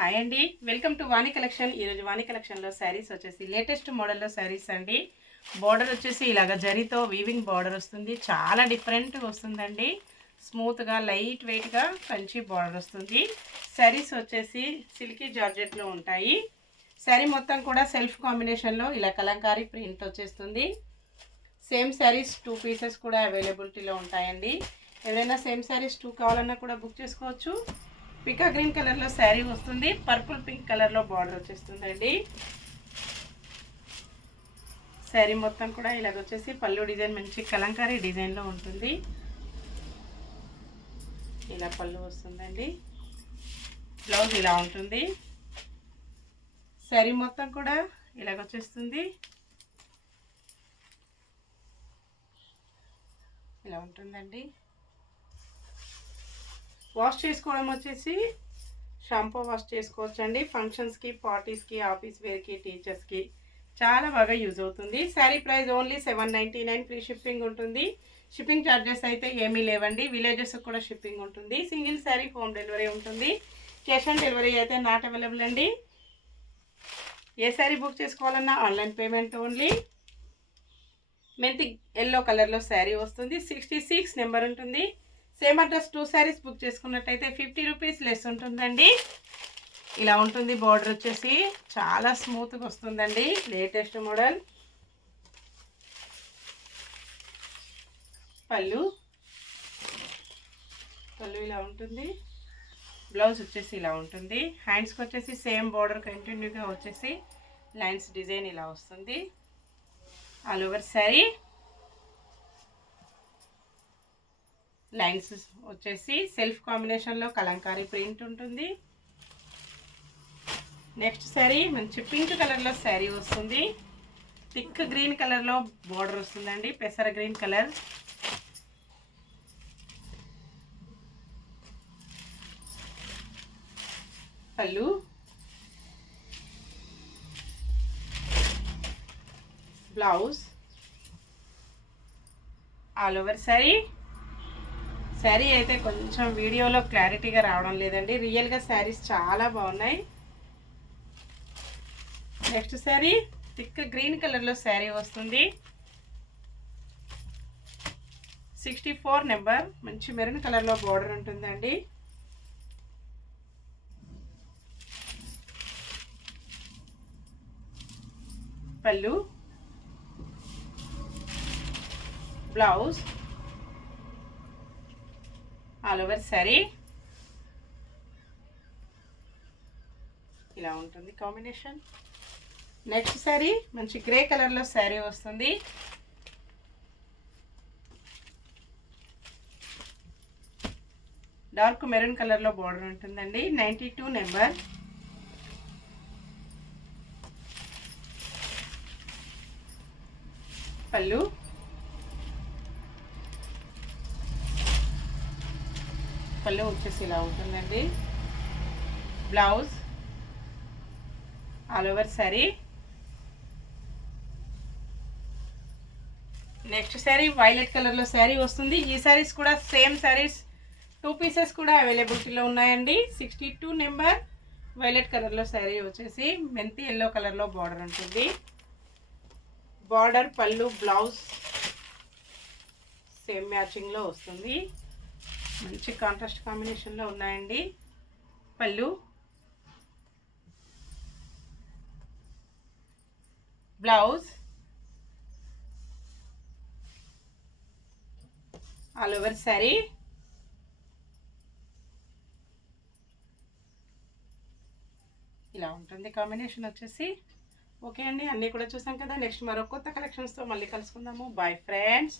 Hi అండి, welcome to Vani collection. ఈరోజు వాణి కలెక్షన్లో శారీస్ వచ్చేసి లేటెస్ట్ మోడల్లో శారీస్ అండి. బార్డర్ వచ్చేసి ఇలాగ జరీతో వీవింగ్ బార్డర్ వస్తుంది. చాలా డిఫరెంట్గా వస్తుందండి. స్మూత్గా లైట్ వెయిట్గా కంచి బార్డర్ వస్తుంది. శారీస్ వచ్చేసి సిల్కీ జార్జెట్లో ఉంటాయి. శారీ మొత్తం కూడా సెల్ఫ్ కాంబినేషన్లో ఇలా కలంకారీ ప్రింట్ వచ్చేస్తుంది. సేమ్ శారీస్ 2 పీసెస్ కూడా అవైలబిలిటీలో ఉంటాయండి. ఎవరైనా సేమ్ శారీస్ 2 కావాలన్నా కూడా బుక్ చేసుకోవచ్చు. పికా గ్రీన్ కలర్లో శారీ వస్తుంది. పర్పుల్ పింక్ కలర్లో బార్డర్ వచ్చేస్తుందండి. శారీ మొత్తం కూడా ఇలాగ వచ్చేసి పళ్ళు డిజైన్ మంచి కలంకారీ డిజైన్లో ఉంటుంది. ఇలా పళ్ళు వస్తుందండి. బ్లౌజ్ ఇలా ఉంటుంది. శారీ మొత్తం కూడా ఇలాగ వచ్చేస్తుంది. ఇలా ఉంటుందండి. వాష్ చేసుకోవడం వచ్చేసి షాంపూ వాష్ చేసుకోవచ్చండి. ఫంక్షన్స్కి, పార్టీస్కి, ఆఫీస్ వేర్కి, టీచర్స్కి చాలా బాగా యూజ్ అవుతుంది. Sari price only 799. Free shipping ఉంటుంది. షిప్పింగ్ ఛార్జెస్ అయితే ఏమీ లేవండి. విలేజెస్కి కూడా షిప్పింగ్ ఉంటుంది. సింగిల్ శారీ హోమ్ డెలివరీ ఉంటుంది. క్యాష్ ఆన్ డెలివరీ అయితే నాట్ అవైలబుల్ అండి. ఏ శారీ బుక్ చేసుకోవాలన్నా ఆన్లైన్ పేమెంట్ ఓన్లీ. మెంతి ఎల్లో కలర్లో శారీ వస్తుంది. 66 నెంబర్ ఉంటుంది. సేమ్ అడ్రస్ 2 శారీస్ బుక్ చేసుకున్నట్టయితే 50 రూపీస్ లెస్ ఉంటుందండి. ఇలా ఉంటుంది. బార్డర్ వచ్చేసి చాలా స్మూత్గా వస్తుందండి. Latest model. పళ్ళు ఇలా ఉంటుంది. బ్లౌజ్ వచ్చేసి ఇలా ఉంటుంది. హ్యాండ్స్కి వచ్చేసి సేమ్ బార్డర్ కంటిన్యూగా వచ్చేసి లైన్స్ డిజైన్ ఇలా వస్తుంది. ఆల్ ఓవర్ శారీ లైన్స్ వచ్చేసి సెల్ఫ్ కాంబినేషన్లో కలంకారీ ప్రింట్ ఉంటుంది. నెక్స్ట్ శారీ మంచి పింక్ కలర్లో శారీ వస్తుంది. థిక్ గ్రీన్ కలర్లో బార్డర్ వస్తుందండి. పెసర గ్రీన్ కలర్. పళ్ళు blouse all over sari. Sari అయితే కొంచెం వీడియోలో క్లారిటీగా రావడం లేదండి. రియల్గా శారీస్ చాలా బాగున్నాయి. నెక్స్ట్ శారీ థిక్ గ్రీన్ కలర్లో శారీ వస్తుంది. 64 నెంబర్. మంచి మెరూన్ కలర్లో బార్డర్ ఉంటుందండి. పళ్ళు బ్లౌజ్ ఆల్ ఓవర్ శారీ ఇలా ఉంటుంది కాంబినేషన్. నెక్స్ట్ శారీ మంచి గ్రే కలర్లో శారీ వస్తుంది. డార్క్ మెరూన్ కలర్లో బార్డర్ ఉంటుందండి. 92 నెంబర్. పళ్ళు వచ్చేసి ఇలా ఉంటుందండి. Blouse all over sari. Next sari violet కలర్లో శారీ వస్తుంది. ఈ శారీస్ కూడా సేమ్ శారీస్ 2 పీసెస్ కూడా అవైలబిలిటీలో ఉన్నాయండి. 62 నెంబర్. వైలెట్ కలర్లో శారీ వచ్చేసి మెంతి ఎల్లో కలర్లో బార్డర్ ఉంటుంది. బార్డర్ పళ్ళు బ్లౌజ్ సేమ్ మ్యాచింగ్లో వస్తుంది. మంచి కాంట్రాస్ట్ కాంబినేషన్లో ఉన్నాయండి. పళ్ళు బ్లౌజ్ ఆల్ ఓవర్ శారీ ఇలా ఉంటుంది కాంబినేషన్ వచ్చేసి. ఓకే అండి, అన్నీ కూడా చూసాం కదా. నెక్స్ట్ మరో కొత్త కలెక్షన్స్తో మళ్ళీ కలుసుకుందాము. Bye friends.